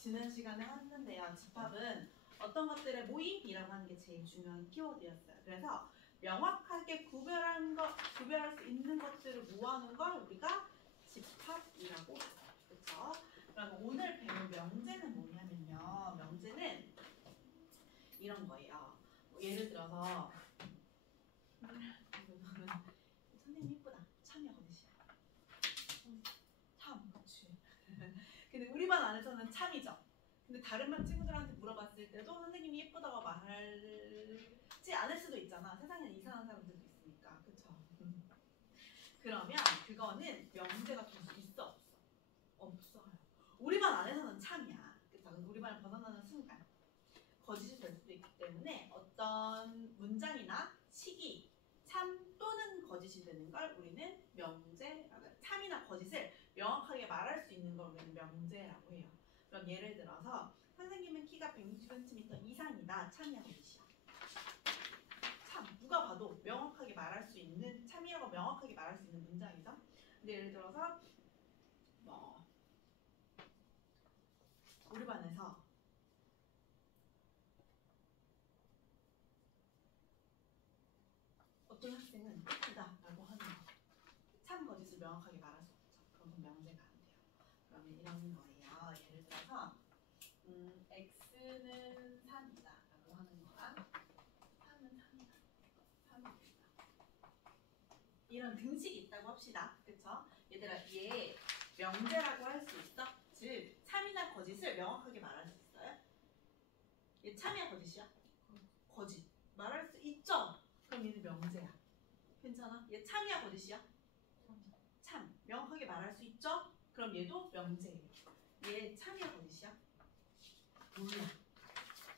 지난 시간에 했는데요. 집합은 어떤 것들의 모임이라고 하는 게 제일 중요한 키워드였어요. 그래서 명확하게 구별할 수 있는 것들을 모아놓은 걸 우리가 집합이라고 해요. 그렇죠? 그럼 오늘 배울 명제는 뭐냐면요. 명제는 이런 거예요. 예를 들어서 선생님 예쁘다. 참이야 거듯이. 참, 그치. 근데 우리 반 안에서는 참이죠. 근데 다른 반 친구들한테 물어봤을 때도 선생님이 예쁘다고 말하지 않을 수도 있잖아. 세상에는 이상한 사람들도 있으니까. 그쵸? 그러면 그거는 명제가 계속 있어 없어? 없어요. 우리 반 안에서는 참이야. 그쵸? 우리 반을 벗어나는 순간 거짓이 될 수도 있기 때문에 어떤 문장이나 식이 참 또는 거짓이 되는 걸 우리는 명제라고 해요. 참이나 거짓을 명확하게 말할 수 있는 걸 우리는 명제라고 해요. 그럼 예를 들어서 선생님은 키가 160cm 이상이다. 참이야 거짓이야? 참, 누가 봐도 명확하게 말할 수 있는, 참이라고 명확하게 말할 수 있는 문장이죠. 근데 예를 들어서 우리 반에서 어떤 학생은 예쁘다 라고 하는 거. 참 거짓을 명확하게 말할 수 없죠. 그건 명제가 안 돼요. 그러면 이런 거예요. 예를 들어서 x는 3이다 라고 하는 거랑 3은 3이다. 3은 3이다. 이런 등식이 있다고 합시다. 그쵸? 얘들아, 얘 명제라고 할 수 있어? 즉, 참이나 거짓을 명확하게 말할 수 있어요? 얘 참이야 거짓이야? 거짓. 말할 수 있죠? 그럼 얘는 명제야. 괜찮아? 얘 참이야 거짓이야? 참. 명확하게 말할 수 있죠? 그럼 얘도 명제예요. 얘 참이야 거짓이야? 몰라.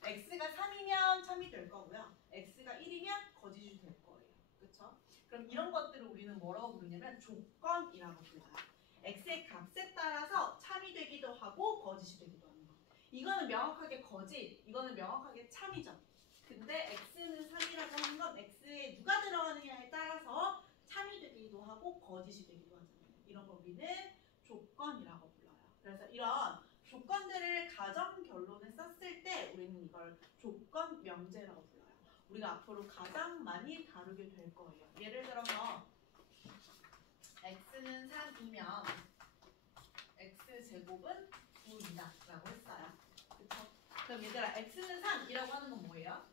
x가 3이면 참이 될 거고요. x가 1이면 거짓이 될 거예요. 그쵸? 그럼 이런 것들을 우리는 뭐라고 부르냐면 조건이라고 불러요. x의 값에 따라서 참이 되기도 하고 거짓이 되기도 하는 거. 이거는 명확하게 거짓, 이거는 명확하게 참이죠. 근데 x는 3이라고 하는 건 x에 누가 들어가느냐에 따라서 참이 되기도 하고 거짓이 되기도 하잖아요. 이런 거 우리는 조건이라고 불러요. 그래서 이런 조건들을 가정 결론에 썼을 때 우리는 이걸 조건 명제라고 불러요. 우리가 앞으로 가장 많이 다루게 될 거예요. 예를 들어서 x는 3이면 x제곱은 9이다 라고 했어요. 그쵸? 그럼 얘들아, x는 3이라고 하는 건 뭐예요?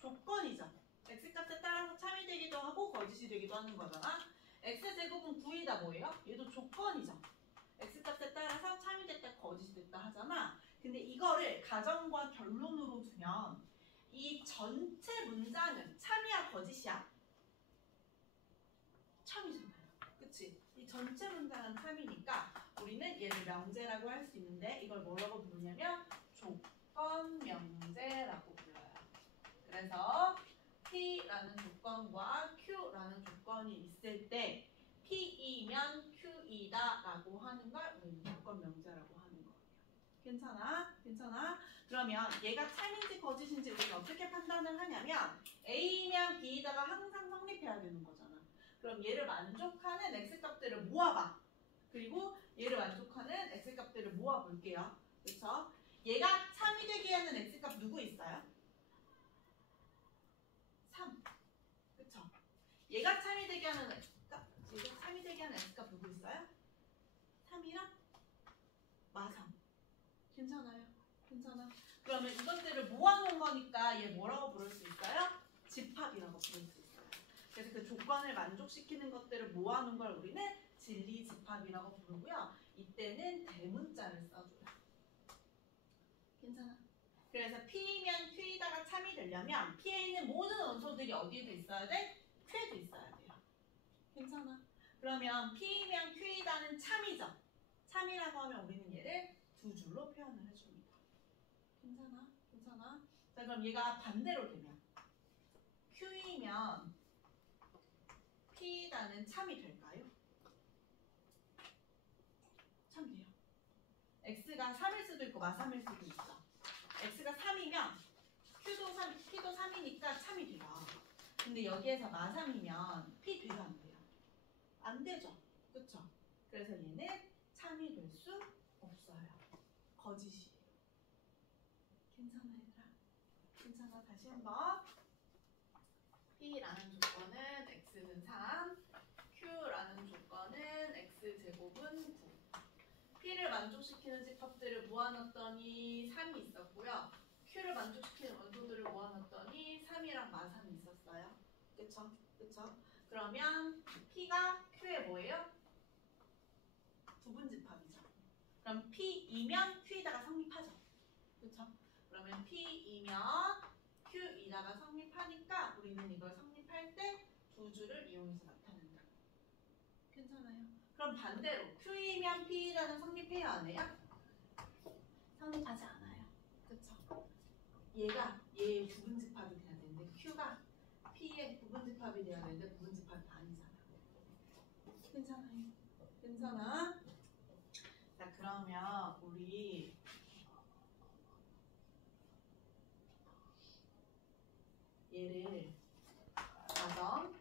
조건이죠. x값에 따라서 참이 되기도 하고 거짓이 되기도 하는 거잖아. x제곱은 9이다 뭐예요? 얘도 조건이죠. x값에 따라서 참이 됐다 거짓이 됐다 하잖아. 근데 이거를 가정과 결론으로 두면 이 전체 문장은 참이야 거짓이야? 참이잖아요. 그치? 이 전체 문장은 참이니까 우리는 얘를 명제라고 할 수 있는데 이걸 뭐라고 부르냐면 조건 명제라고 불러요. 그래서 P라는 조건과 Q라는 조건이 있을 때 P이면 Q이다 라고 하는 걸 우리는 조건 명제라고 하는 거예요. 괜찮아? 괜찮아? 그러면 얘가 참인지 거짓인지 우리가 어떻게 판단을 하냐면 A면 B다가 항상 성립해야 되는 거잖아. 그럼 얘를 만족하는 x값들을 모아봐. 그리고 얘를 만족하는 x값들을 모아볼게요. 그렇죠? 얘가 참이 되게 하는 x값 누구 있어요? 3. 그쵸? 얘가 참이 되게 하는 x값 누구 있어요? 3이랑 마삼. 괜찮아요? 괜찮아? 그러면 이것들을 모아놓은 거니까 얘 뭐라고 부를 수 있어요? 집합이라고 부를 수 있어요. 그래서 그 조건을 만족시키는 것들을 모아놓은 걸 우리는 진리집합이라고 부르고요. 이때는 대문자를 써줘요. 괜찮아? 그래서 P면 Q이다가 참이 되려면 P에 있는 모든 원소들이 어디에도 있어야 돼? Q에도 있어야 돼요. 괜찮아? 그러면 P면 Q이다는 참이죠. 참이라고 하면 우리는 얘를 두 줄로 표현을 해줍니다. 괜찮아? 괜찮아? 자, 그럼 얘가 반대로 되면 Q이면 P다는 참이 될까요? 참 돼요. X가 3일 수도 있고 마삼일 수도 있어. X가 3이면 Q도 3, P도 3이니까 참이 돼요. 근데 여기에서 마3이면 P 돼요 안 돼요? 안 되죠. 그쵸? 그래서 얘는 참이 될 수 없어요. 거짓이에요. 괜찮아 얘들아? 괜찮아? 다시 한번. P라는 조건은 x는 3, Q라는 조건은 x제곱은 9. P를 만족시키는 집합들을 모아놨더니 3이 있었고요. Q를 만족시키는 원소들을 모아놨더니 3이랑 마3이 있었어요. 그쵸? 그쵸? 그러면 P가 Q의 뭐예요? 부분집합이죠. 그럼 P이면 Q이다가 성립하죠. 그쵸? 그러면 P이면 Q이다가 성립하니까 우리는 이걸 성립할 때 두 줄을 이용해서 나타낸다. 괜찮아요? 그럼 반대로 Q이면 P라는 성립해야 안 해요? 성립하지 않아요. 그쵸? 얘가 얘의 부분집합이 돼야 되는데 Q가 P의 부분집합이 돼야 되는데 부분집합이 아니잖아. 괜찮아요? 괜찮아? 자 그러면 우리 얘를 가정,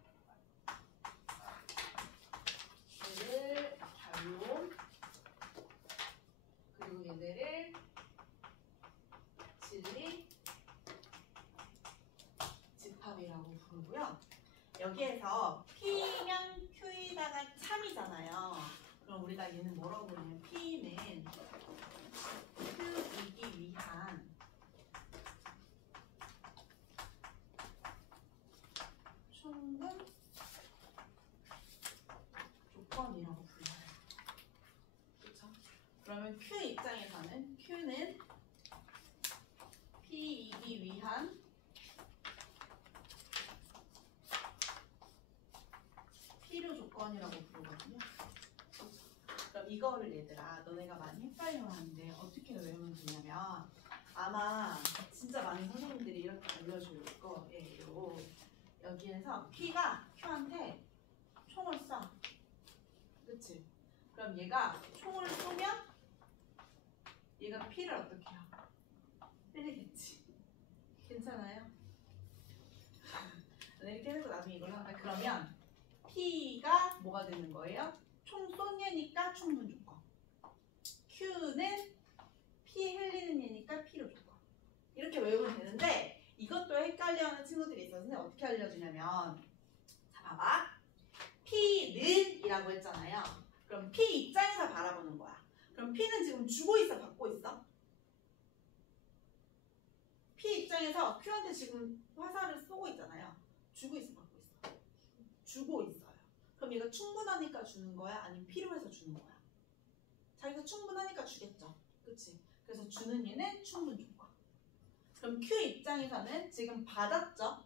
얘를 결론, 그리고 얘들을 진리 집합이라고 부르고요. 여기에서 P면 Q에다가 참이잖아요. 그럼 우리가 얘는 뭐라고 부르냐면 P는 Q이기 위한 충분 조건이라고 불러요. 그렇죠? 그러면 Q 입장에서는 Q는 P이기 위한 필요 조건이라고 부르거든요. 그럼 이거를 얘들아 너네가 많이 헷갈려하는데 어떻게 외우면 되냐면 아마 진짜 많은 선생님들이 이렇게 알려줄 거예요. 여기에서 P가 Q한테 총을 쏴. 그치? 그럼 얘가 총을 쏘면 얘가 P를 어떻게 해요? 때리겠지. 괜찮아요? 이렇게 해서 나중에 이걸 한다. 그러면 P가 뭐가 되는 거예요? 총 쏜 얘니까 충분 조건. Q는 P 흘리는 얘니까 필요 조건. 이렇게 외우면 되는데 이것도 헷갈려하는 친구들이 있어서 선생님 어떻게 알려주냐면 자 봐봐. P는 이라고 했잖아요. 그럼 P 입장에서 바라보는 거야. 그럼 P는 지금 주고 있어? 받고 있어? P 입장에서 Q한테 지금 화살을 쏘고 있잖아요. 주고 있어? 받고 있어? 주고 있어요. 그럼 얘가 충분하니까 주는 거야? 아니면 필요해서 주는 거야? 자기가 충분하니까 주겠죠. 그치? 그래서 주는 얘는 충분 조건. 그럼 Q 입장에서는 지금 받았죠?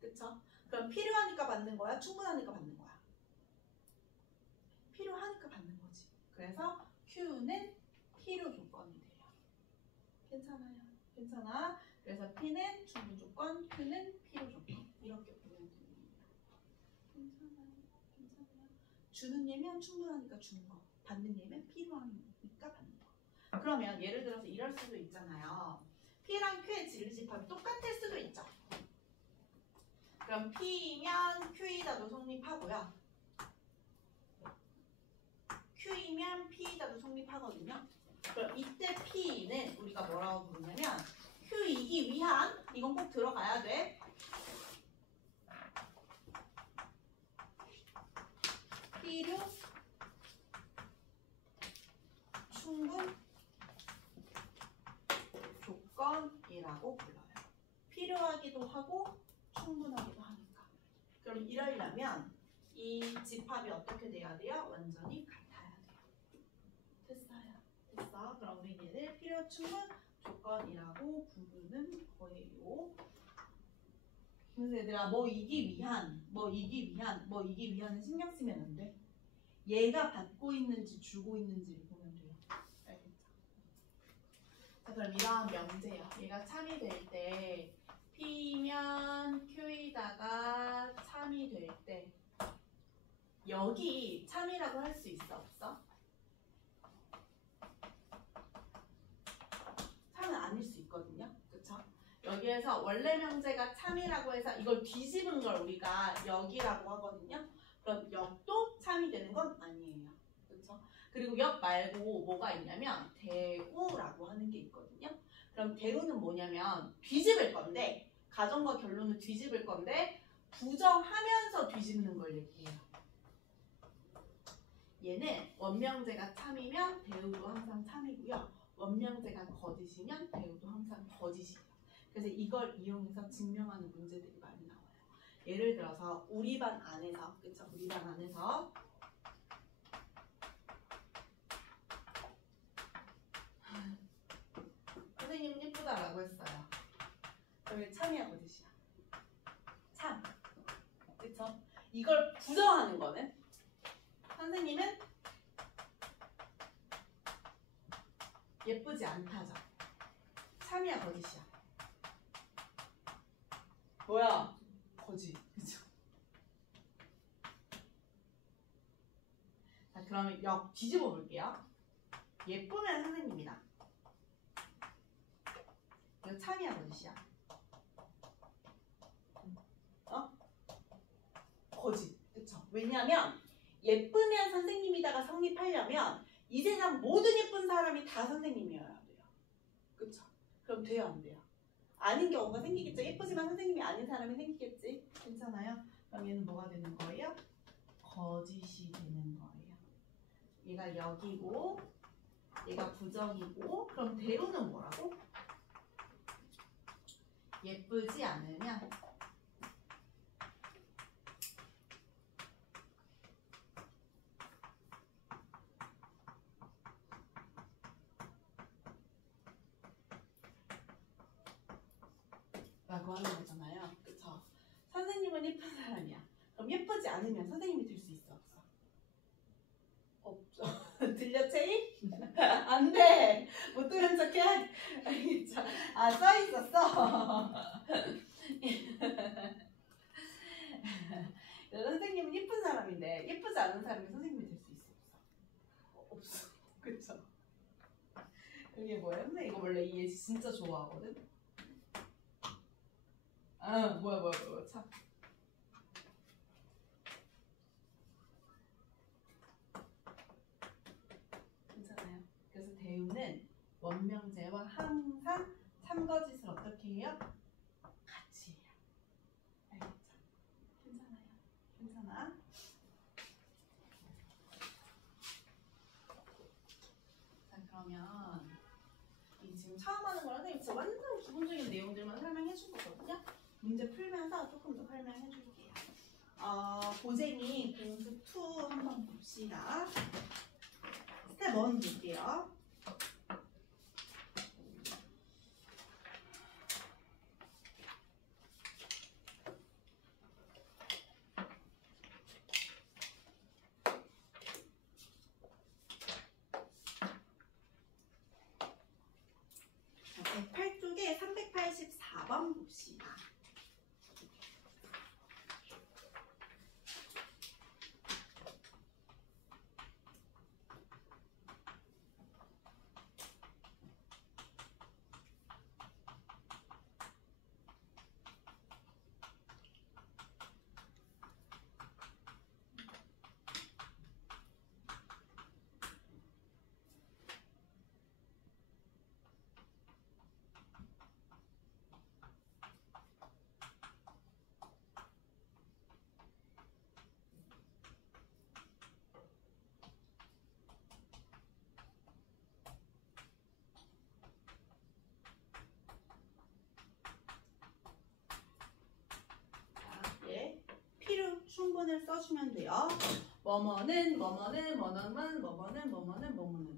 그쵸? 그럼 필요하니까 받는 거야? 충분하니까 받는 거야? 필요하니까 받는 거지. 그래서 Q는 필요 조건이 돼요. 괜찮아요? 괜찮아? 그래서 P는 충분 조건, Q는 필요 조건. 이렇게 보면 됩니다. 괜찮아요? 괜찮아요? 주는 얘면 충분하니까 주는 거. 받는 얘면 필요하니까 받는 거. 그러면 예를 들어서 이럴 수도 있잖아요. P랑 Q의 진리집합이 똑같을 수도 있죠. 그럼 P면 Q이다도 성립하고요. Q이면 P이다도 성립하거든요. 그럼 이때 P는 우리가 뭐라고 부르냐면 Q이기 위한, 이건 꼭 들어가야 돼. 필요 충분 조건이라고 불러요. 필요하기도 하고 충분하기도 하니까. 그럼 이러려면 이 집합이 어떻게 돼야 돼요? 완전히 같아야 돼요. 됐어요. 됐어. 그럼 우리 얘를 필요 충분 조건이라고 부르는 거예요. 그래서 얘들아 뭐 이기 위한, 뭐 이기 위한, 뭐 이기 위한은 신경 쓰면 안 돼. 얘가 받고 있는지 주고 있는지를 보면 돼요. 알겠죠? 자 그럼 이러한 명제요. 얘가 참이 될 때 P면 Q이다가 참이 될 때 여기 참이라고 할 수 있어? 없어? 참은 아닐 수 있거든요. 그쵸? 여기에서 원래 명제가 참이라고 해서 이걸 뒤집은 걸 우리가 역이라고 하거든요. 그럼 역도 참이 되는 건 아니에요. 그쵸? 그리고 역 말고 뭐가 있냐면 대우라고 하는 게 있거든요. 그럼 대우는 뭐냐면 뒤집을 건데 가정과 결론을 뒤집을 건데 부정하면서 뒤집는 걸 얘기해요. 얘는 원명제가 참이면 대우도 항상 참이고요. 원명제가 거짓이면 대우도 항상 거짓이에요. 그래서 이걸 이용해서 증명하는 문제들이 많이 나와요. 예를 들어서 우리 반 안에서, 그쵸? 우리 반 안에서 선생님은 예쁘다라고 했어요. 그럼 참이야 거짓이야? 참. 그쵸? 이걸 부정하는 거는 선생님은 예쁘지 않다죠. 참이야 거짓이야? 뭐야? 거짓. 그쵸? 자, 그러면 뒤집어 볼게요. 예쁘면 선생님이다. 이거 참이야 거짓이야? 거짓. 그쵸? 왜냐면 예쁘면 선생님이다가 성립하려면 이 세상 모든 예쁜 사람이 다 선생님이어야 돼요. 그쵸? 그럼 돼요, 안 돼요? 아닌 경우가 생기겠죠. 예쁘지만 선생님이 아닌 사람이 생기겠지. 괜찮아요? 그럼 얘는 뭐가 되는 거예요? 거짓이 되는 거예요. 얘가 역이고 얘가 부정이고 그럼 대우는 뭐라고? 예쁘지 않으면 라고 하는 거잖아요. 그쵸? 선생님은 예쁜 사람이야. 그럼 예쁘지 않으면 선생님이 될 수 있어, 없어? 없죠. 들려, 체이? 안 돼. 못 들은 척 해. 알겠죠? 아, 써 있었어. 선생님은 예쁜 사람인데 예쁘지 않은 사람이 선생님이 될 수 있어, 없어? 없어. 그쵸? 이게 뭐야? 근데 이거 원래 이 예시 진짜 좋아하거든? 아, 뭐야, 참. 괜찮아요. 그래서 대우는 원명제와 항상 참거짓을 어떻게 해요? 같이 해요. 알겠죠? 괜찮아요. 괜찮아. 자, 그러면 이 지금 처음 하는 거랑 선생님 진짜 완전 기본적인 내용들만 설명해 준 거거든요. 문제 풀면서 조금 더 설명해 줄게요. 고쟁이 공수 2 한번 봅시다. 스텝 1 볼게요. 자, 108쪽에 384번 봅시다. 충분을 써주면 돼요. 뭐뭐는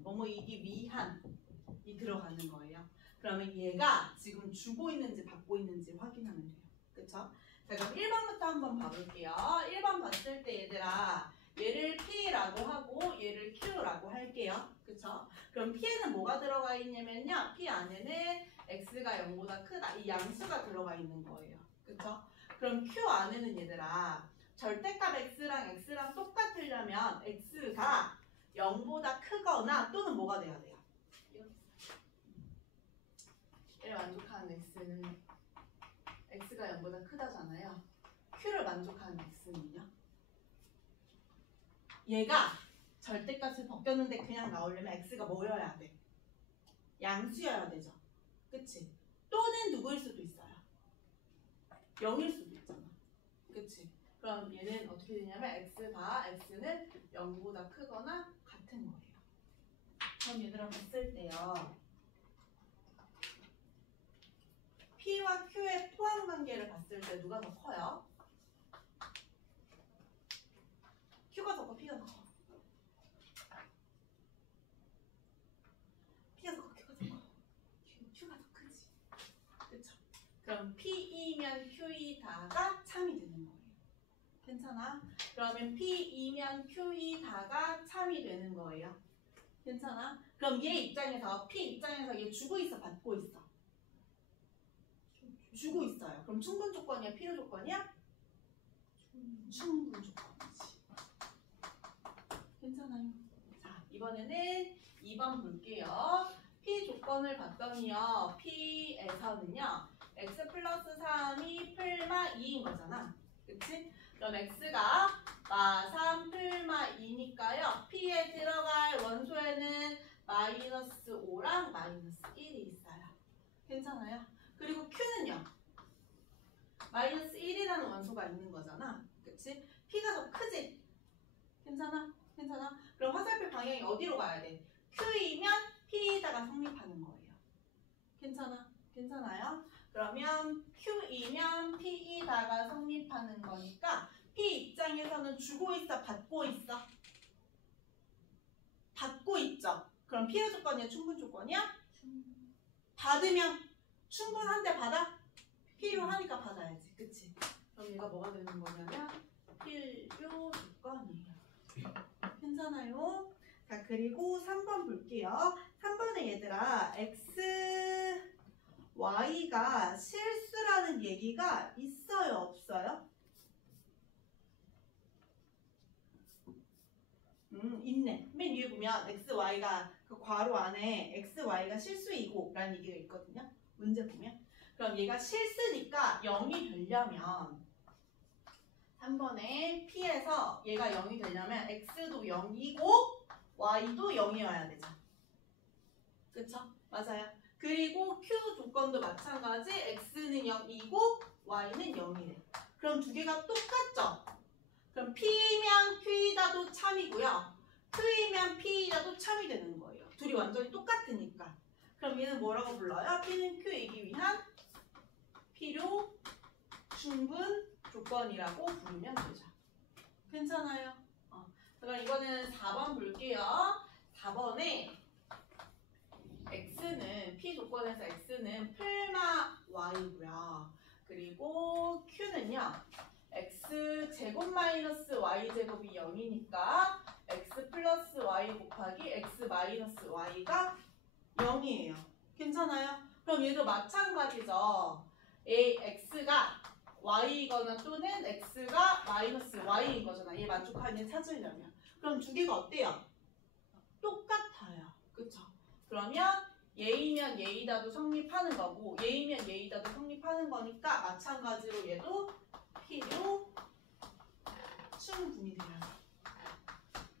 뭐뭐이기 위한이 들어가는 거예요. 그러면 얘가 지금 주고 있는지 받고 있는지 확인하면 돼요. 그쵸? 자, 그럼 1번부터 한번 봐볼게요. 1번 봤을 때 얘들아 얘를 P라고 하고 얘를 Q라고 할게요. 그쵸? 그럼 P에는 뭐가 들어가 있냐면요. P 안에는 X가 0보다 크다. 이 양수가 들어가 있는 거예요. 그쵸? 그럼 Q 안에는 얘들아 절대값 X랑 똑같으려면 X가 0보다 크거나 또는 뭐가 돼야 돼요? 얘를 만족하는 X는 X가 0보다 크다잖아요. Q를 만족하는 X는요? 얘가 절대값을 벗겼는데 그냥 나오려면 x가 뭐여야 돼? 양수여야 되죠. 그치? 또는 누구일 수도 있어요. 0일 수도 있잖아. 그치? 그럼 얘는 어떻게 되냐면 x는 0보다 크거나 같은 거예요. 그럼 얘들아 봤을 때요. P와 Q의 포함 관계를 봤을 때 누가 더 커요? Q가 더 커, P가 더 커? P가 더 커, Q가 더 커? Q가 더 크지. 그쵸? 그럼 P이면 Q이다가 참이 되는 거예요. 괜찮아? 그러면 P이면 Q이다가 참이 되는 거예요. 괜찮아? 그럼 얘 입장에서, P 입장에서 얘 주고 있어, 받고 있어? 주고 있어요. 그럼 충분 조건이야, 필요 조건이야? 충분 조건이지. 괜찮아요. 자, 이번에는 2번 볼게요. P 조건을 봤더니요. P에서는요. x 플러스 3이 풀마 2인 거잖아. 그치? 그럼 x가 마3 풀마 2니까요. P에 들어갈 원소에는 마이너스 5랑 마이너스 1이 있어요. 괜찮아요? 그리고 Q는요. 마이너스 1이라는 원소가 있는 거잖아. 그치? P가 더 크지? 괜찮아? 괜찮아? 그럼 화살표 방향이 어디로 가야 돼? Q이면 P에다가 성립하는 거예요. 괜찮아? 괜찮아요? 그러면 Q이면 P에다가 성립하는 거니까 P 입장에서는 주고 있어? 받고 있어? 받고 있죠? 그럼 필요 조건이야? 충분 조건이야? 받으면 충분한데 받아? 필요하니까 받아야지. 그치? 그럼 얘가 뭐가 되는 거냐면 필요 조건이에요. 괜찮아요? 자, 그리고 3번 볼게요. 3번에 얘들아 x, y가 실수라는 얘기가 있어요? 없어요? 있네. 맨 위에 보면 x, y가 그 괄호 안에 x, y가 실수이고 라는 얘기가 있거든요. 문제 보면. 그럼 얘가 실수니까 0이 되려면 3번에 P에서 얘가 0이 되려면 x도 0이고 y도 0이어야 되죠. 그쵸? 맞아요. 그리고 Q 조건도 마찬가지. x는 0이고 y는 0이래. 그럼 두 개가 똑같죠? 그럼 P면 Q이다도 참이고요. Q이면 P이다도 참이 되는 거예요. 둘이 완전히 똑같으니까. 그럼 얘는 뭐라고 불러요? P는 Q이기 위한 필요 충분 조건이라고 부르면 되죠. 괜찮아요? 그럼 이거는 4번 볼게요. 4번에 x는 P 조건에서 x는 풀마 y고요. 그리고 q는요. x 제곱 마이너스 y 제곱이 0이니까 x 플러스 y 곱하기 x 마이너스 y가 0이에요. 괜찮아요? 그럼 얘도 마찬가지죠. x가 y이거나 또는 x가 마이너스 y인 거잖아. 얘 만족하는 찾으려면. 그럼 두 개가 어때요? 똑같아요. 그쵸? 그러면 얘이면 얘이다도 성립하는 거고 얘이면 얘이다도 성립하는 거니까 마찬가지로 얘도 필요 충분히 돼요.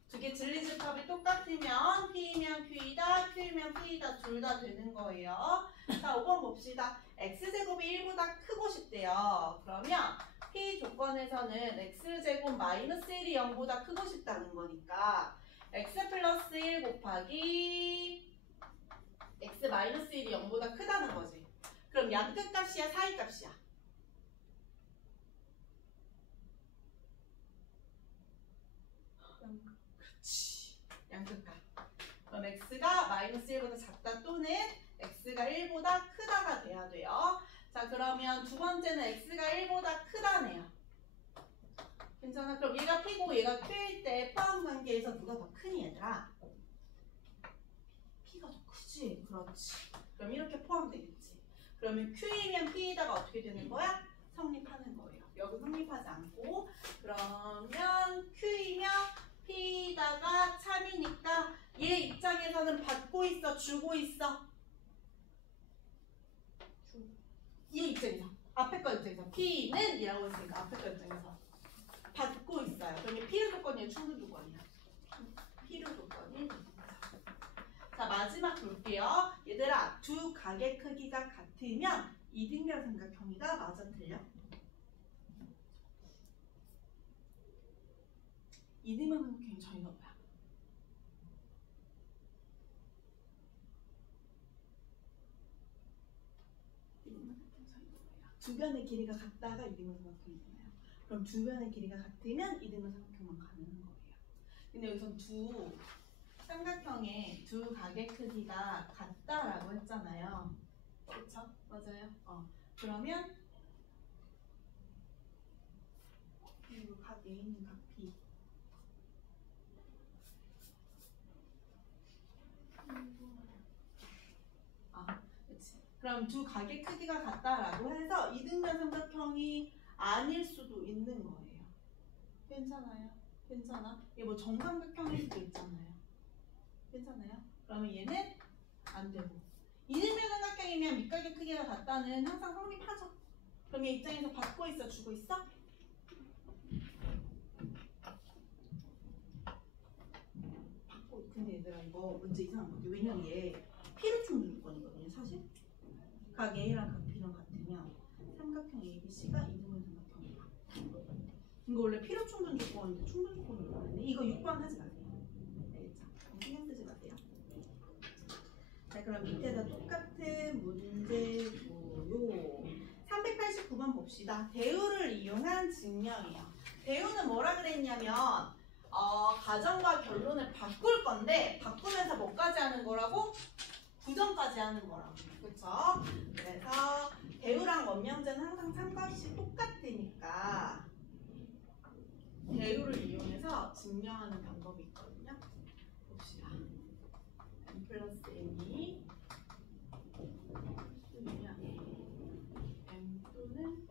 두 개 진리집합이 똑같으면 P이면 Q이다, Q이면 P이다 둘 다 되는 거예요. 자, 5번 봅시다. x제곱이 1보다 크고 싶대요. 그러면 P 조건에서는 x제곱 마이너스 1이 0보다 크고 싶다는 거니까 x 플러스 1 곱하기 x 마이너스 1이 0보다 크다는 거지. 그럼 양끝 값이야, 사이 값이야? 그렇지. 양끝 값. 그럼 x가 마이너스 1보다 작다 또는 x가 1보다 크다가 돼야 돼요. 자, 그러면 두 번째는 x가 1보다 크다네요. 괜찮아? 그럼 얘가 P고 얘가 Q일 때 포함 관계에서 누가 더 크니 얘들아? P가 더 크지. 그렇지. 그럼 이렇게 포함되겠지. 그러면 Q이면 P에다가 어떻게 되는 거야? 성립하는 거예요. 여기 성립하지 않고 그러면 Q이면 P에다가 참이니까 얘 입장에서는 받고 있어? 주고 있어? 얘 입장에서 앞에 거 입장에서 P는 이라고 했으니까 앞에 거 입장에서 받고 있어요. 그러면 필요 조건이야, 충분 조건이야? 필요 필요 조건이 됩니다. 자, 마지막 볼게요. 얘들아, 두 각의 크기가 같으면 이등변 삼각형이다. 맞아, 틀려? 이등변 삼각형의 차이가 뭐야? 두 변의 길이가 같다가 이등변 삼각형이잖아요. 그럼 두 변의 길이가 같으면 이등변 삼각형만 가능한 거예요. 근데 여기서 두 삼각형의 두 각의 크기가 같다라고 했잖아요. 그렇죠? 맞아요. 그러면 그리고 각 A는 각 B. 그렇지. 그럼 두 각의 크기가 같다라고 해서 이등변 삼각형이 아닐 수도 있는 거예요. 괜찮아요? 괜찮아? 이게 뭐 정삼각형일 수도 있잖아요. 괜찮아요? 그러면 얘는 안 되고. 이등변 삼각형이면 밑각의 크기가 같다는 항상 성립하죠. 그럼 얘 입장에서 받고 있어? 주고 있어? 받고. 근데 얘들아 이거 문제 이상한 거 같아. 왜냐면 얘 필요충분 조건이거든요. 사실 각 A랑 각 B랑 같으면 삼각형 ABC가 이등변 삼각형이야. 이거 원래 필요충분 조건인데 충분 조건으로 나왔네. 이거 6번 하지 마세요. 알겠죠? 신경 쓰지 마세요. 자, 그럼 밑에다 똑같은 문제고요. 389번 봅시다. 대우를 이용한 증명이에요. 대우는 뭐라 그랬냐면 가정과 결론을 바꿀 건데 바꾸면서 뭐까지 하는 거라고? 부정까지 하는 거라고. 그쵸? 그래서 대우랑 원명제는 항상 참고하시 똑같으니까 대우를 이용해서 증명하는 방법이 있거든요. 봅시다. n 플러스 n이 쓰면 n 또는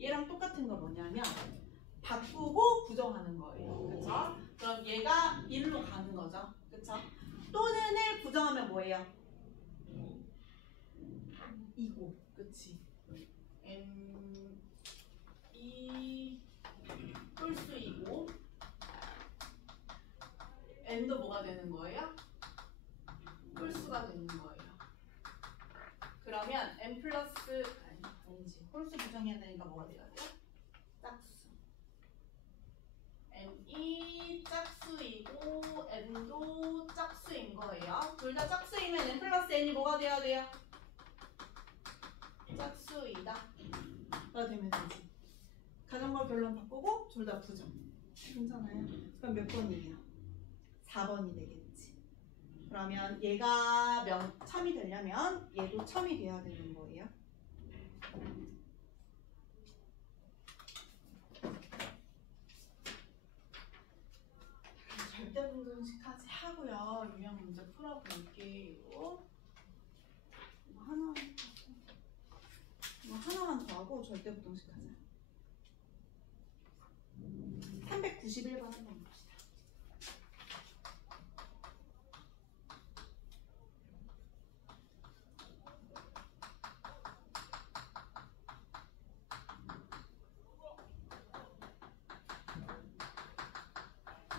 얘랑 똑같은 거 뭐냐면 바꾸고 부정하는 거예요. 그쵸? 그럼 얘가 1로 가는 거죠. 그쵸? 또는을 부정하면 뭐예요? 2고. 그치? n2 홀수이고 n도 뭐가 되는 거예요? 홀수가 되는 거예요. 그러면 n 플러스 아니지. 홀수 부정해야 되니까 뭐가 돼야 돼요? 짝수. n이 짝수이고 n도 짝수인 거예요. 둘 다 짝수이면 n 플러스 n이 뭐가 돼야 돼요? 짝수이다. 가 되면 되지. 가정과 결론 바꾸고 둘 다 부정. 괜찮아요? 그럼 몇 번이에요? 4번이 되겠지. 그러면 얘가 참이 되려면 얘도 참이 돼야 되는 거예요. 절대부등식까지 하고요. 유형 문제 풀어볼게요. 하나만 더 하고 절대부등식 하자. 391번 한번 봅시다.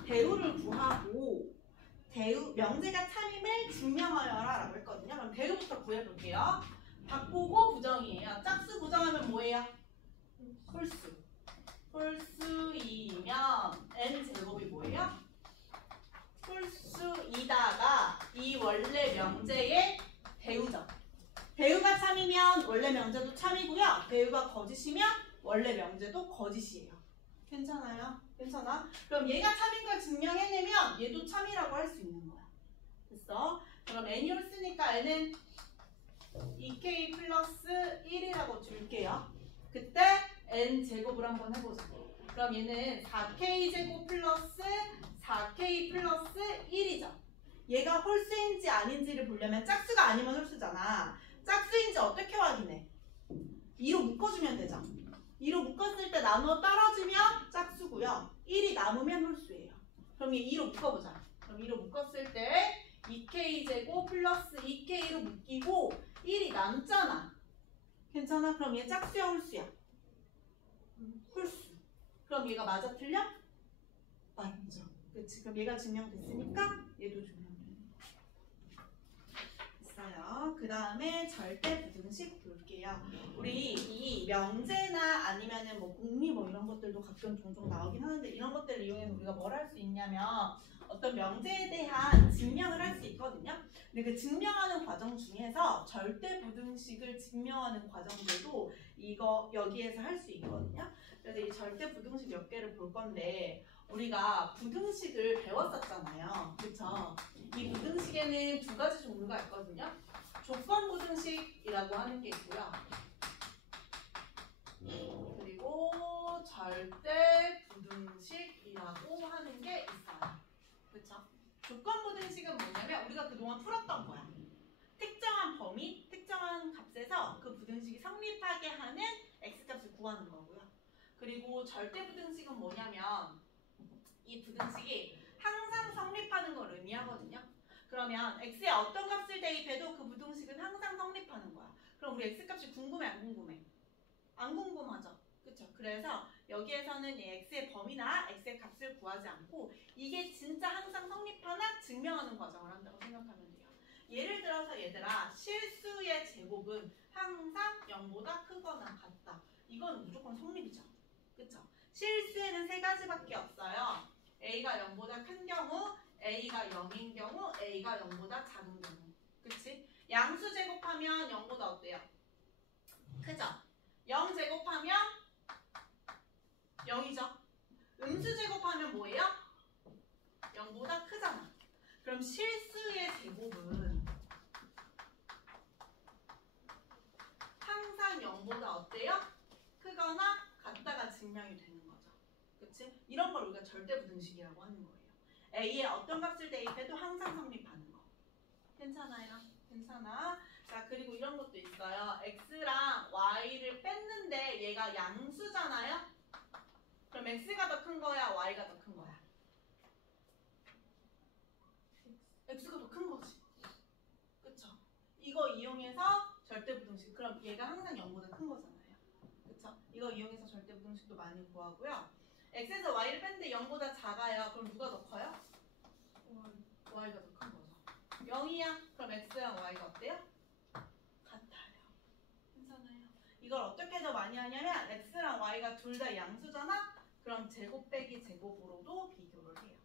대우를 구하고 명제가 참임을 증명하여라 라고 했거든요. 그럼 대우부터 구해볼게요. 바꾸고 부정이에요. 짝수 부정하면 뭐예요? 홀수. 홀수이면 n제곱이 뭐예요? 홀수이다가 이 원래 명제의 대우죠. 대우가 참이면 원래 명제도 참이고요. 대우가 거짓이면 원래 명제도 거짓이에요. 괜찮아요? 괜찮아? 그럼 얘가 참인 걸 증명해내면 얘도 참이라고 할 수 있는 거야. 됐어? 그럼 n이 홀수니까 n은 2k 플러스 1이라고 줄게요. 그때 n제곱을 한번 해보자. 그럼 얘는 4k제곱 플러스 4k 플러스 1이죠. 얘가 홀수인지 아닌지를 보려면 짝수가 아니면 홀수잖아. 짝수인지 어떻게 확인해? 2로 묶어주면 되죠. 2로 묶었을 때 나누어 떨어지면 짝수고요. 1이 남으면 홀수예요. 그럼 얘 2로 묶어보자. 그럼 2로 묶었을 때 2k제곱 플러스 2k로 묶이고 1이 남잖아. 괜찮아? 그럼 얘 짝수야 홀수야? 홀수. 그럼 얘가 맞아 틀려? 맞죠. 그치. 그럼 얘가 증명됐으니까 얘도 증명되는 있어요. 그 다음에 절대 부등식 볼게요. 우리 이 명제나 아니면은 뭐 공리 뭐 이런 것들도 가끔 종종 나오긴 하는데 이런 것들을 이용해서 우리가 뭘 할 수 있냐면 어떤 명제에 대한 증명을 할 수 있거든요. 근데 그 증명하는 과정 중에서 절대 부등식을 증명하는 과정들도 이거 여기에서 할 수 있거든요. 그래서 이 절대 부등식 몇 개를 볼 건데 우리가 부등식을 배웠었잖아요. 그쵸? 이 부등식에는 두 가지 종류가 있거든요. 조건 부등식이라고 하는 게 있고요. 그리고 절대 부등식이라고 하는 게 있어요. 그쵸? 조건 부등식은 뭐냐면 우리가 그동안 풀었던 거야. 특정한 범위, 특정한 값에서 그 부등식이 성립하게 하는 x값을 구하는 거고요. 그리고 절대 부등식은 뭐냐면 이 부등식이 항상 성립하는 걸 의미하거든요. 그러면 x에 어떤 값을 대입해도 그 부등식은 항상 성립하는 거야. 그럼 우리 x값이 궁금해 안 궁금해? 안 궁금하죠. 그쵸? 그래서 여기에서는 이 x의 범위나 x의 값을 구하지 않고 이게 진짜 항상 성립하나 증명하는 과정을 한다고 생각하면 돼요. 예를 들어서 얘들아 실수의 제곱은 항상 0보다 크거나 같다. 이건 무조건 성립이죠. 그쵸? 실수에는 세 가지밖에 없어요. a가 0보다 큰 경우, a가 0인 경우, a가 0보다 작은 경우. 그치? 양수 제곱하면 0보다 어때요? 크죠? 0 제곱하면 0이죠? 음수 제곱하면 뭐예요? 0보다 크잖아. 그럼 실수의 제곱은 항상 0보다 어때요? 크거나 같다가 증명이 되는 거죠. 그치? 이런 걸 우리가 절대 부등식이라고 하는 거예요. a에 어떤 값을 대입해도 항상 성립하는 거. 괜찮아요? 괜찮아? 자, 그리고 이런 것도 있어요. x랑 y를 뺐는데 얘가 양수잖아요? 그럼 x가 더 큰 거야? y가 더 큰 거야? x가 더 큰 거지. 그쵸? 이거 이용해서 절대부등식. 그럼 얘가 항상 0보다 큰 거잖아요. 그쵸? 이거 이용해서 절대부등식도 많이 구하고요. x에서 y를 뺐는데 0보다 작아요. 그럼 누가 더 커요? y가 더 큰 거죠. 0이야? 그럼 x랑 y가 어때요? 같아요. 괜찮아요. 이걸 어떻게 더 많이 하냐면 x랑 y가 둘 다 양수잖아? 그럼 제곱 빼기 제곱으로도 비교를 해요.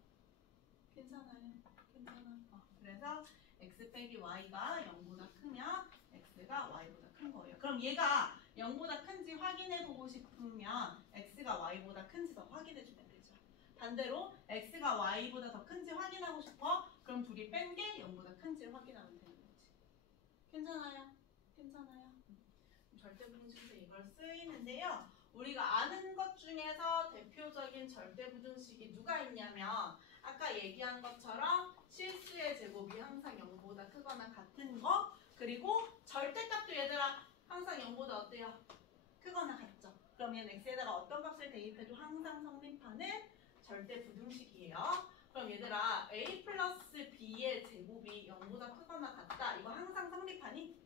괜찮아요. 괜찮아. 그래서 x 빼기 y가 0보다 크면 x가 y보다 큰 거예요. 그럼 얘가 0보다 큰지 확인해보고 싶으면 x가 y보다 큰지 더 확인해주면 되죠. 반대로 x가 y보다 더 큰지 확인하고 싶어? 그럼 둘이 뺀 게 0보다 큰지를 확인하면 되는 거지. 괜찮아요? 괜찮아요? 절대부등식에서 이걸 쓰이는데요. 우리가 아는 것 중에서 대표적인 절대부등식이 누가 있냐면 아까 얘기한 것처럼 실수의 제곱이 항상 0보다 크거나 같은 거, 그리고 절대값도 얘들아 항상 0보다 어때요? 크거나 같죠. 그러면 x에다가 어떤 값을 대입해도 항상 성립하는 절대부등식이에요. 그럼 얘들아 a 플러스 b의 제곱이 0보다 크거나 같다. 이거 항상 성립하니?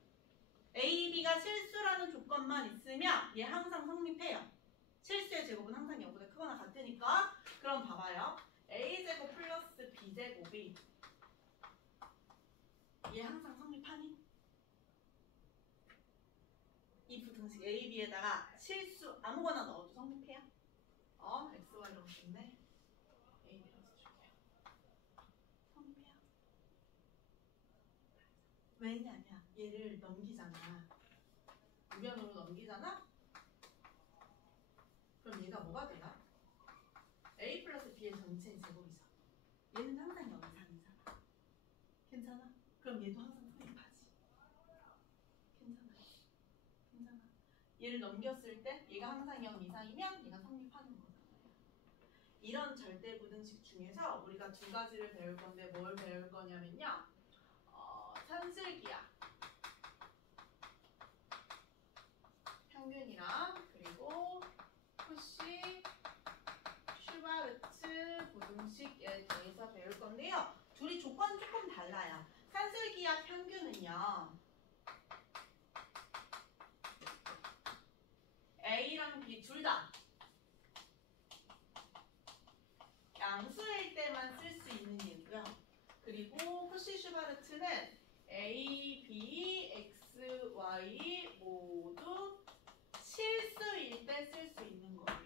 a, b가 실수라는 조건만 있으면 얘 항상 성립해요. 실수의 제곱은 항상 0보다 크거나 같으니까. 그럼 봐봐요. a제곱 플러스 b제곱이 얘 항상 성립하니? 이 부등식 a, b에다가 실수 아무거나 넣어도 성립해요? x, y로 썼네. a, b라고 써줄게요. 성립해요. 왜냐면 얘를 넘기잖아. 우변으로 넘기잖아? 그럼 얘가 뭐가 돼요? a 플러스 b의 전체의 제곱이죠. 얘는 항상 0 이상이잖아. 괜찮아? 그럼 얘도 항상 성립하지. 괜찮아. 괜찮아. 얘를 넘겼을 때 얘가 항상 0 이상이면 얘가 성립하는 거잖아요. 이런 절대부등식 중에서 우리가 두 가지를 배울 건데 뭘 배울 거냐면요. 산술기하 평균이랑 그리고 푸시 슈바르츠 부등식에 대해서 배울 건데요. 둘이 조건은 조금 달라요. 산술기하 평균은요. A랑 B 둘 다 그리고 코시-슈바르트는 A, B, X, Y 모두 실수일 때 쓸 수 있는 거예요.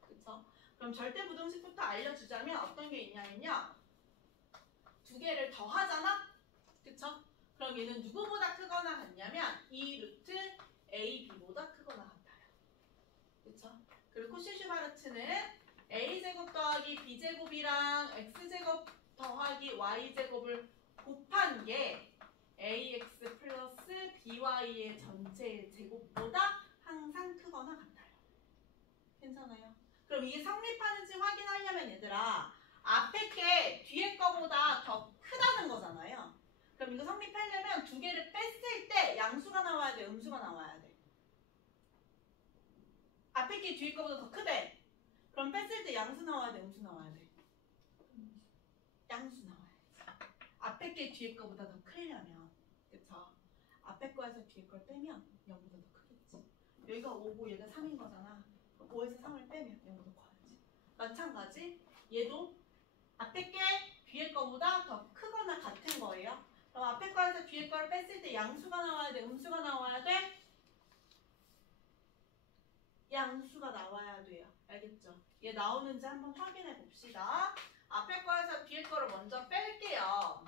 그쵸? 그럼 절대 부등식부터 알려주자면 어떤 게 있냐면요. 두 개를 더하잖아? 그쵸? 그럼 얘는 누구보다 크거나 같냐면 이 루트 A, B보다 크거나 같아요. 그쵸? 그리고 코시-슈바르트는 A제곱 더하기 B제곱이랑 X제곱 더하기 Y제곱을 곱한 게 AX 플러스 BY의 전체 제곱보다 항상 크거나 같아요. 괜찮아요? 그럼 이게 성립하는지 확인하려면 얘들아 앞에 게 뒤에 거보다 더 크다는 거잖아요. 그럼 이거 성립하려면 두 개를 뺐을 때 양수가 나와야 돼? 음수가 나와야 돼? 앞에 게 뒤에 거보다 더 크대. 그럼 뺐을 때 양수 나와야 돼? 음수 나와야 돼? 양수 나와야지. 앞에 게 뒤에 거보다 더 크려면 그쵸? 앞에 거에서 뒤에 걸 빼면 0보다 더 크겠지. 여기가 5고 얘가 3인 거잖아. 5에서 3을 빼면 0보다 커야지. 마찬가지 얘도 앞에 게 뒤에 거보다 더 크거나 같은 거예요. 그럼 앞에 거에서 뒤에 거를 뺐을 때 양수가 나와야 돼? 음수가 나와야 돼? 양수가 나와야 돼요. 알겠죠? 얘 나오는지 한번 확인해 봅시다. 앞에 거에서 뒤에 거를 먼저 뺄게요.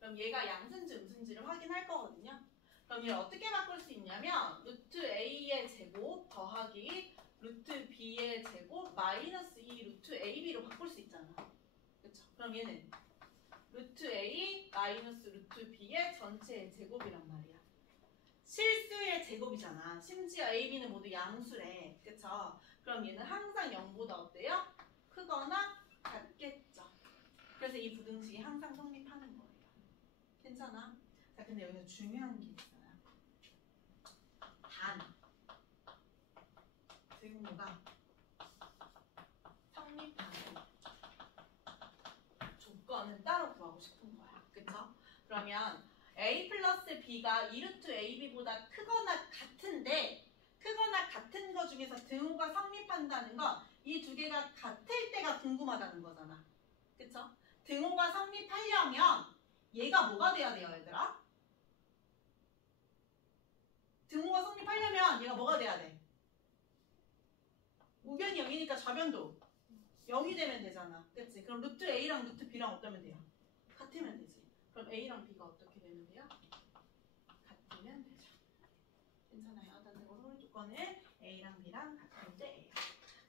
그럼 얘가 양수인지 음수인지를 확인할 거거든요. 그럼 얘를 어떻게 바꿀 수 있냐면 루트 A의 제곱 더하기 루트 B의 제곱 마이너스 2 루트 AB로 바꿀 수 있잖아. 그쵸? 그럼 얘는 루트 A 마이너스 루트 B의 전체의 제곱이란 말이야. 실수의 제곱이잖아. 심지어 A, B는 모두 양수래. 그쵸? 그럼 얘는 항상 0보다 어때요? 크거나 같겠죠. 그래서 이 부등식이 항상 성립하는 거예요. 괜찮아? 자, 근데 여기서 중요한 게 있어요. 단 등호가 성립하는 조건은 따로 구하고 싶은 거야. 그쵸? 그러면 A 플러스 B가 2루트 AB보다 크거나 같은데 크거나 같은 거 중에서 등호가 성립한다는 건 이 두 개가 같을 때가 궁금하다는 거잖아. 그쵸? 등호가 성립하려면 얘가 뭐가 돼야 돼요, 얘들아? 등호가 성립하려면 얘가 뭐가 돼야 돼? 우변이 0이니까 좌변도 0이 되면 되잖아. 그치? 그럼 루트 A랑 루트 B랑 어떠면 돼요? 같으면 되지. 그럼 A랑 B가 어떻게 되면 돼요? 같으면 되죠. 괜찮아요. 일단 등호 성립 조건을 A랑 B랑 같을 때예요.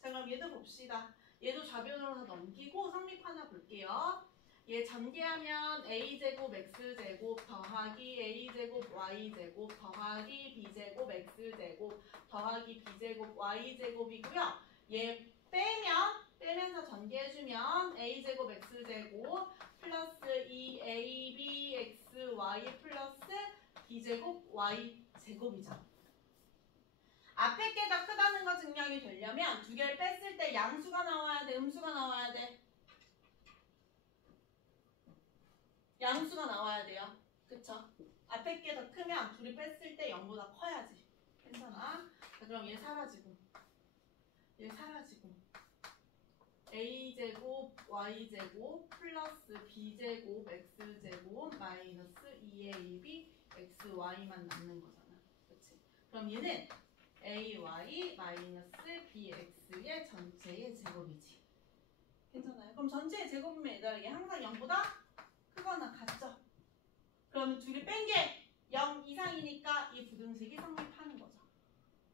자, 그럼 얘도 봅시다. 얘도 좌변으로 다 넘기고 성립 하나 볼게요. 얘 전개하면 A제곱 X제곱 더하기 A제곱 Y제곱 더하기 B제곱 X제곱 더하기 B제곱 Y제곱이고요. 얘 빼면서 전개해주면 A제곱 X제곱 플러스 2AB XY 플러스 B제곱 Y제곱이죠. 앞에 게 더 크다는 거 증명이 되려면 두 개를 뺐을 때 양수가 나와야 돼? 음수가 나와야 돼? 양수가 나와야 돼요. 그쵸? 앞에 게 더 크면 둘이 뺐을 때 0보다 커야지. 괜찮아? 자, 그럼 얘 사라지고 얘 사라지고 A제곱 Y제곱 플러스 B제곱 X제곱 마이너스 2AB XY만 남는 거잖아. 그치? 그럼 얘는 AY 마이너스 BX의 전체의 제곱이지. 괜찮아요? 그럼 전체의 제곱이면 얘들아 이게 항상 0보다 크거나 같죠? 그러면 둘이 뺀 게 0 이상이니까 이 부등식이 성립하는 거죠.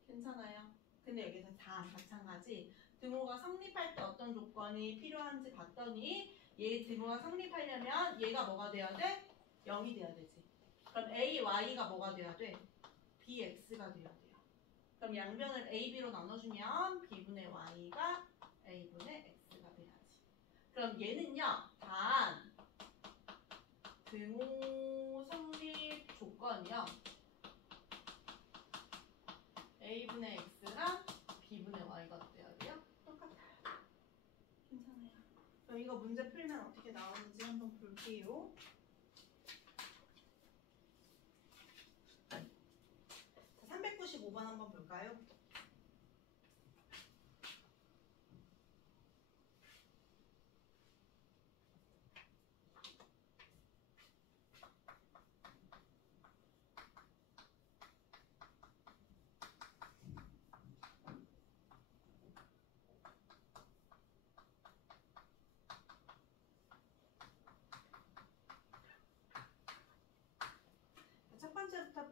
괜찮아요? 근데 여기서 다 마찬가지. 등호가 성립할 때 어떤 조건이 필요한지 봤더니 얘 등호가 성립하려면 얘가 뭐가 돼야 돼? 0이 돼야 되지. 그럼 AY가 뭐가 돼야 돼? BX가 돼야 돼요. 그럼 양변을 AB로 나눠주면 B분의 Y가 A분의 X가 돼야지. 그럼 얘는요. 단 등호 성립 조건이요. A분의 X랑 B분의 Y가 돼야 돼요? 똑같아요. 괜찮아요. 그럼 이거 문제 풀면 어떻게 나오는지 한번 볼게요. 자, 395번 한번 볼까요?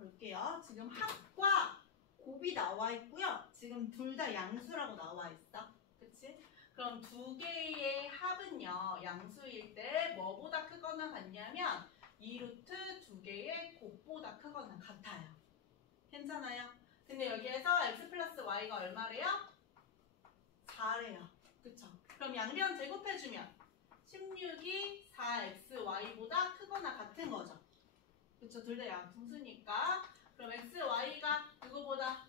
볼게요. 지금 합과 곱이 나와 있고요. 지금 둘 다 양수라고 나와 있어. 그치? 그럼 두 개의 합은요. 양수일 때 뭐보다 크거나 같냐면 2루트 두 개의 곱보다 크거나 같아요. 괜찮아요? 근데 여기에서 x 플러스 y가 얼마래요? 4래요. 그쵸? 그럼 양변 제곱해주면 16이 4xy보다 크거나 같은 거죠. 그쵸? 둘 다 양수니까. 그럼 xy가 누구보다?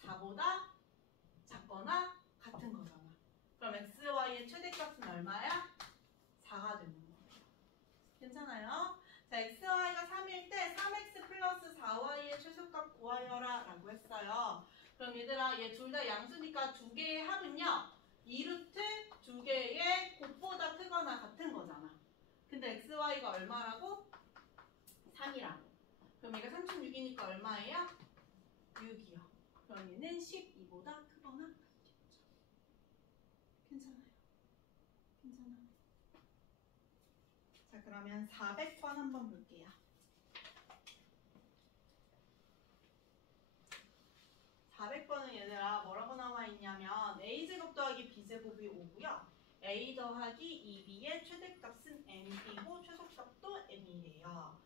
4보다 작거나 같은 거잖아. 그럼 xy의 최대값은 얼마야? 4가 되는 거예요. 괜찮아요? 자, xy가 3일 때 3x 플러스 4y의 최소값 구하여라 라고 했어요. 그럼 얘들아, 얘 둘 다 양수니까 두 개의 합은요. 2루트 두 개의 곱보다 크거나 같은 거잖아. 근데 xy가 얼마라고? 3이라고. 그럼 얘가 36이니까 얼마예요? 6이요. 그럼 얘는 12보다 크거나 같겠죠. 괜찮아요. 괜찮아요. 자, 그러면 400번 한번 볼게요. 400번은 얘들아 뭐라고 나와 있냐면 a제곱 더하기 b제곱이 5고요. a 더하기 2b의 최대값은 m이고 최소값도 m이래요.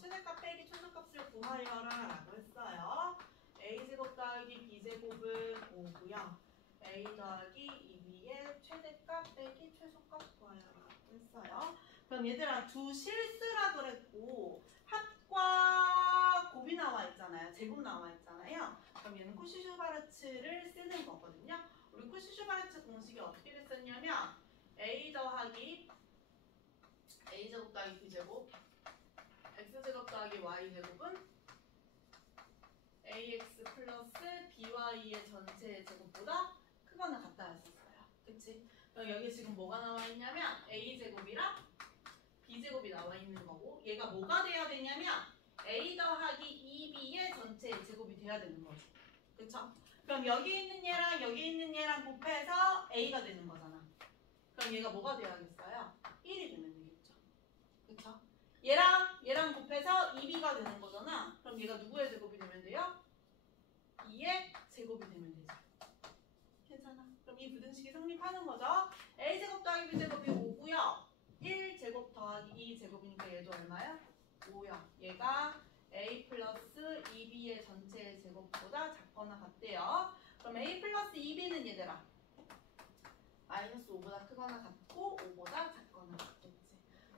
최대값 빼기 최소값을 구하여라 라고 했어요. a제곱 더하기 b제곱은 5고요. a 더하기 2b의 최대값 빼기 최소값 구하여라 라고 했어요. 그럼 얘들아 두 실수라 그랬고 합과 곱이 나와 있잖아요. 제곱 나와 있잖아요. 그럼 얘는 코시-슈바르츠를 쓰는 거거든요. 우리 코시-슈바르츠 공식이 어떻게 됐었냐면 a 더하기 a제곱 더하기 b제곱 x제곱 더하기 y제곱은 ax 플러스 by의 전체 제곱보다 크거나 같다였었어요. 그치? 그럼 여기 지금 뭐가 나와 있냐면 a제곱이랑 b제곱이 나와 있는 거고 얘가 뭐가 돼야 되냐면 a 더하기 2b의 전체 제곱이 돼야 되는 거죠. 그쵸? 그럼 여기 있는 얘랑 곱해서 a가 되는 거잖아. 그럼 얘가 뭐가 돼야겠어요? 1이 되면 되겠죠. 그쵸? 얘랑 곱해서 2b가 되는 거잖아. 그럼 얘가 누구의 제곱이 되면 돼요? 2의 제곱이 되면 되죠. 괜찮아? 그럼 이 부등식이 성립하는 거죠. a제곱 더하기 b제곱이 5고요. 1제곱 더하기 2제곱이니까 얘도 얼마야? 5야. 얘가 a 플러스 2b의 전체 제곱보다 작거나 같대요. 그럼 a 플러스 2b는 얘들아 마이너스 5보다 크거나 같고 5보다 작거나 같겠지.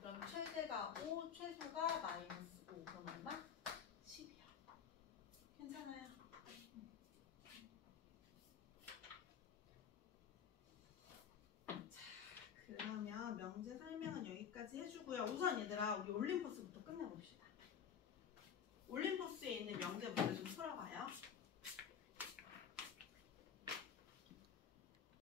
그럼 최대가 5, 최소가 마이너스 5. 그럼 얼마? 10이야. 괜찮아요? 그러면 명제 설명은 여기까지 해주고요. 우선 얘들아 우리 올림포스부터 끝내봅시다. 올림포스에 있는 명제 문제 좀 풀어봐요.